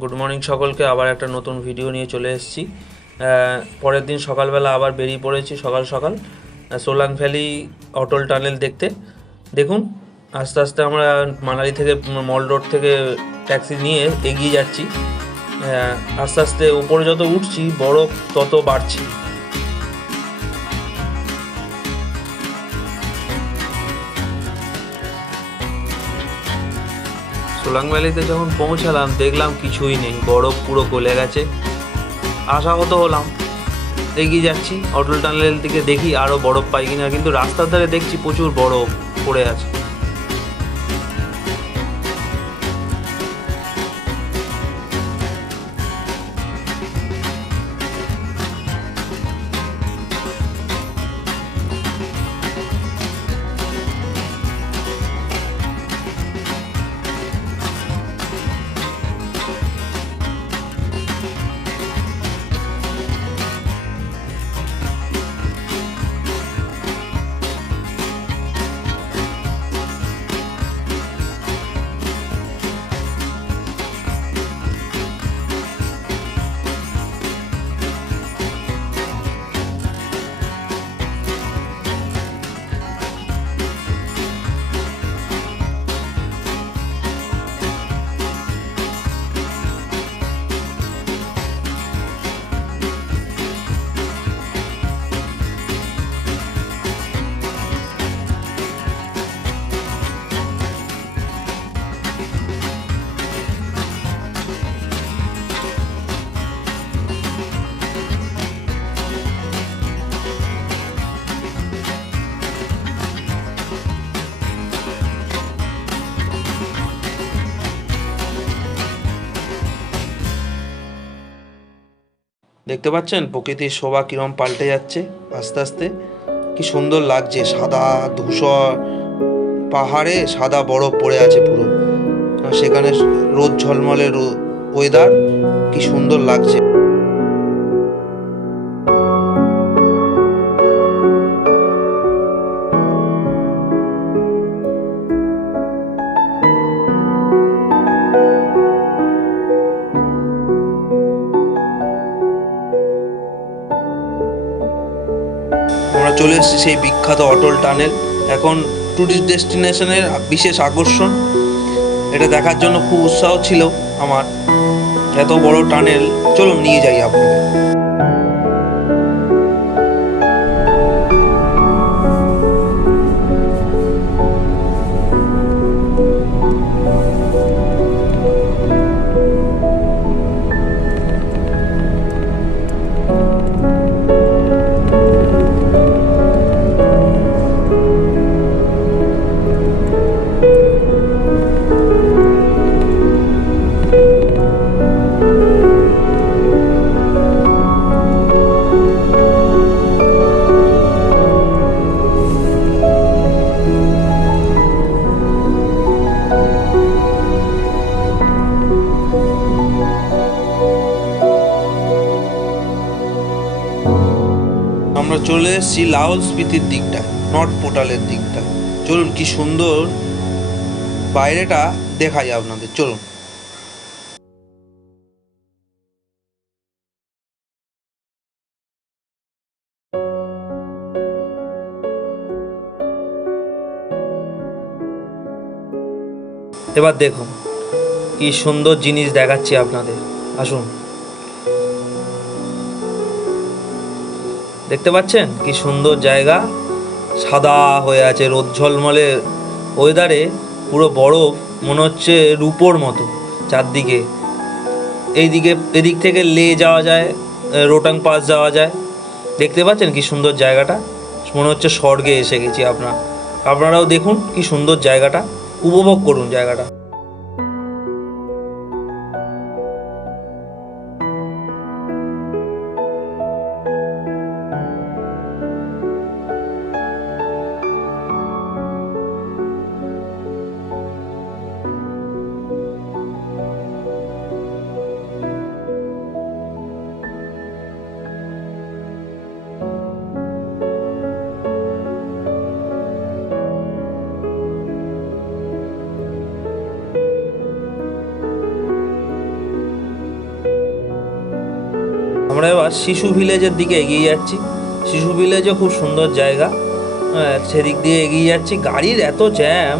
Good morning সকলকে। আবার একটা নতুন ভিডিও নিয়ে চলে এসেছি। পরের দিন সকালবেলা আবার বেরিয়ে পড়েছি সকাল সকাল সোলাং ভ্যালি অটল টানেল দেখতে। দেখুন আস্তে আস্তে আমরা মানালি থেকে মল রোড থেকে ট্যাক্সি নিয়ে এগিয়ে যাচ্ছি। আস্তে আস্তে উপরে যত উঠছি বরফ তত বাড়ছে। সোলাং ভ্যালিতে যখন পৌঁছালাম দেখলাম কিছুই নেই, বরফ পুরো গলে গেছে। আশাহত হলাম, এগিয়ে যাচ্ছি অটল টানেলের দিকে, দেখি আরও বরফ পাই কিনা, কিন্তু রাস্তার ধারে দেখছি প্রচুর বরফ পড়ে আছে। দেখতে পাচ্ছেন প্রকৃতির শোভা কিরম পাল্টে যাচ্ছে আস্তে আস্তে। কি সুন্দর লাগছে, সাদা ধূসর পাহাড়ে সাদা বরফ পড়ে আছে পুরো, আর সেখানে রোদ ঝলমলে ওয়েদার, কি সুন্দর লাগছে। আমরা চলে এসেছি সেই বিখ্যাত অটল টানেল, এখন ট্যুরিস্ট ডেস্টিনেশনের বিশেষ আকর্ষণ। এটা দেখার জন্য খুব উৎসাহ ছিল আমার, এত বড় টানেল। চলুন নিয়ে যাই আপনাদের। আমরা চলে এসেছি লাহোল স্পিতির দিকটা, নর্থ পোর্টালের দিকটা। চলুন কি সুন্দর বাইরেটা দেখাই আপনাদের, চলুন। এবার দেখুন কি সুন্দর জিনিস দেখাচ্ছি আপনাদের, আসুন। দেখতে পাচ্ছেন কি সুন্দর জায়গা, সাদা হয়ে আছে, রোদ ঝলমলে ওয়েদারে পুরো বরফ মনে হচ্ছে রূপোর মতো চারদিকে। এদিক থেকে লে যাওয়া যায়, রোটাং পাস যাওয়া যায়। দেখতে পাচ্ছেন কি সুন্দর জায়গাটা, মনে হচ্ছে স্বর্গে এসে গেছি। আপনারাও দেখুন কি সুন্দর জায়গাটা, উপভোগ করুন জায়গাটা। আমরা এবার শিশু ভিলেজের দিকে এগিয়ে যাচ্ছি। শিশু ভিলেজও খুব সুন্দর জায়গা, সেদিক দিয়ে এগিয়ে যাচ্ছি। গাড়ির এত জ্যাম।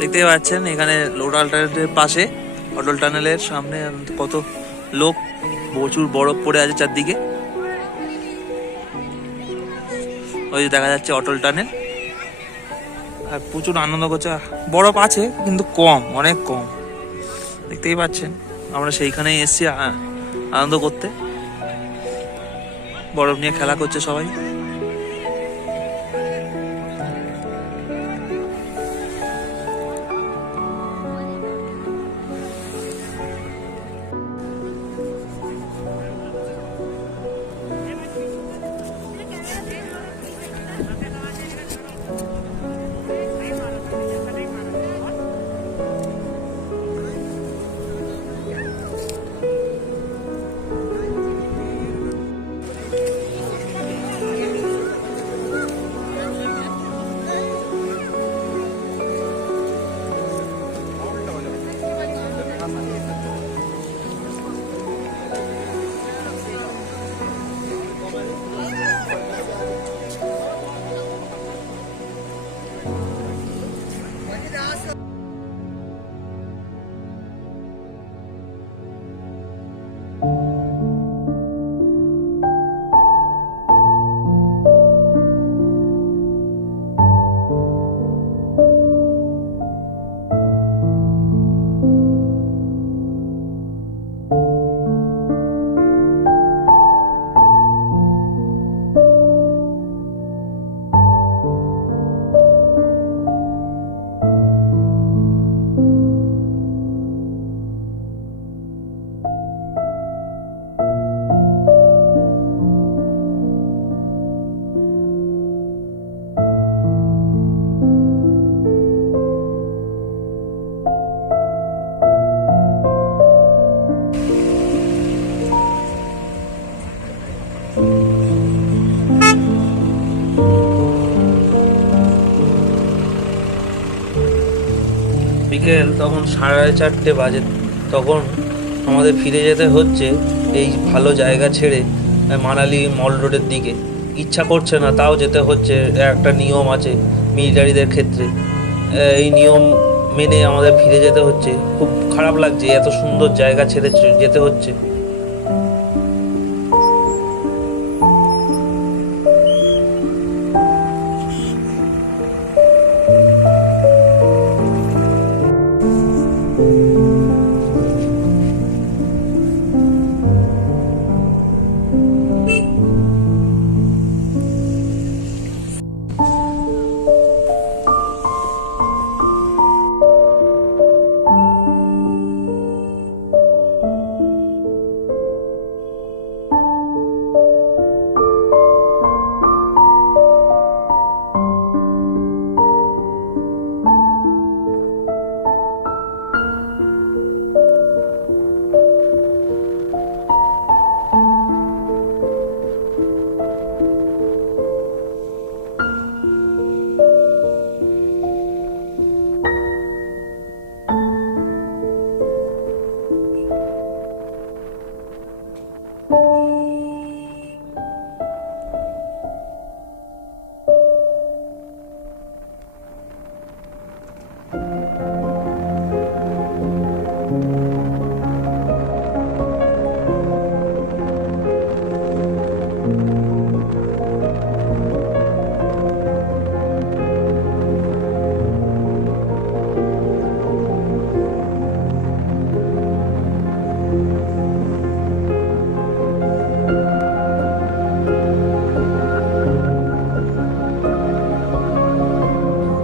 দেখতেই পাচ্ছেন এখানে অটল টানেলের পাশে, অটল টানেলের সামনে কত লোক, প্রচুর বরফ পড়ে আছে চারদিকে। ওই দেখা যাচ্ছে অটল টানেল, আর প্রচুর আনন্দ করছে। বরফ আছে কিন্তু কম, অনেক কম। দেখতেই পাচ্ছেন আমরা সেইখানেই এসছি আনন্দ করতে। বরফ নিয়ে খেলা করছে সবাই। বিকেল তখন 4:30 বাজে। তখন আমাদের ফিরে যেতে হচ্ছে এই ভালো জায়গা ছেড়ে মানালি মল রোডের দিকে। ইচ্ছা করছে না, তাও যেতে হচ্ছে। একটা নিয়ম আছে মিলিটারিদের ক্ষেত্রে, এই নিয়ম মেনে আমাদের ফিরে যেতে হচ্ছে। খুব খারাপ লাগছে, এত সুন্দর জায়গা ছেড়ে যেতে হচ্ছে।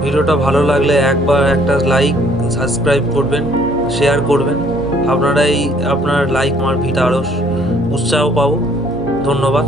ভিডিওটা ভালো লাগলে একবার একটা লাইক, সাবস্ক্রাইব করবেন, শেয়ার করবেন। আপনার লাইক আমার ভিডিও আরও উৎসাহ পাবো। ধন্যবাদ।